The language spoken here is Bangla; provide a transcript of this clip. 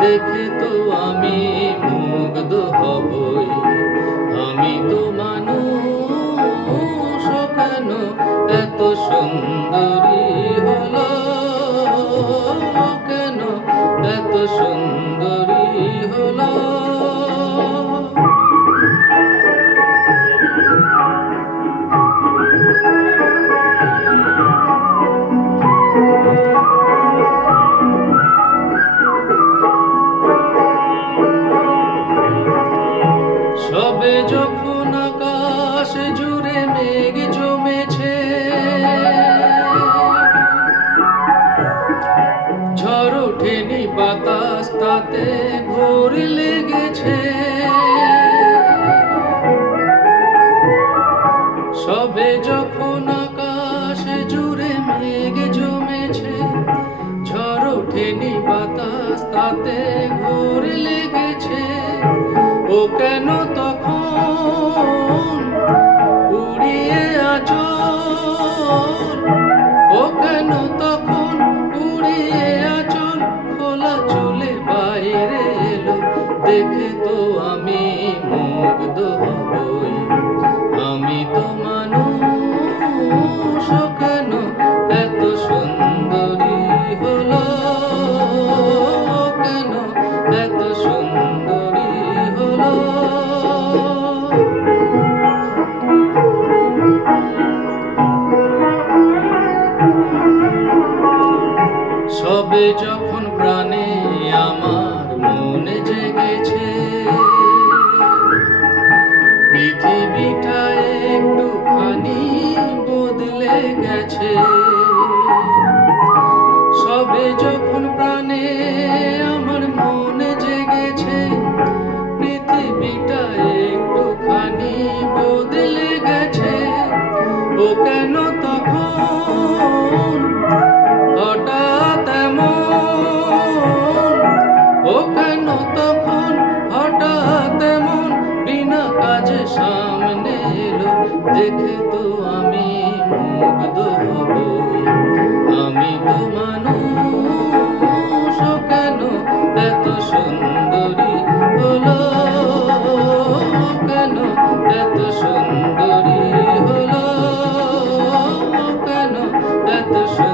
দেখে তো আমি মুগ্ধ হবই। আমি তো মানুষ, কেন এত সুন্দরী হলো, কেন এত সুন্দরী হলো। সবে যখন আকাশ জুড়ে মেঘ জমেছে, ঝড় ওঠেনি বাতাস তাতে ঘোর লেগেছে। সবে যখন আকাশ জুড়ে মেঘ জমেছে, ঝড় ওঠেনি বাতাস তাতে ঘোর লেগেছে। ও কেন তখন উড়িয়ে আঁচল, ও কেন তখন উড়িয়ে আঁচল, খোলা চুলে বাইরে এলো। দেখে তো আমি মুগ্ধ হবই। আমি তো মানুষ, কেন এত সুন্দরী হলো, কেন এত সুন্দরী হলো। সবে যখন প্রাণে আমার মনে জেগেছে, পৃথিবীটা একটুখানি বদলে গেছে। সবে যখন প্রাণে আমার মনে জেগেছে, পৃথিবীটা একটুখানি বদলে গেছে। ও কেন তখন হঠাৎ এমন, ও কেন তখন হঠাৎ এমন বিনা কাজে সামনে এলো। দেখে তো আমি মুগ্ধ হবই। আমি তো মানুষ, কেন এত সুন্দরী হলো, কেন এত সুন্দরী হলো, কেন এত সুন্দরী।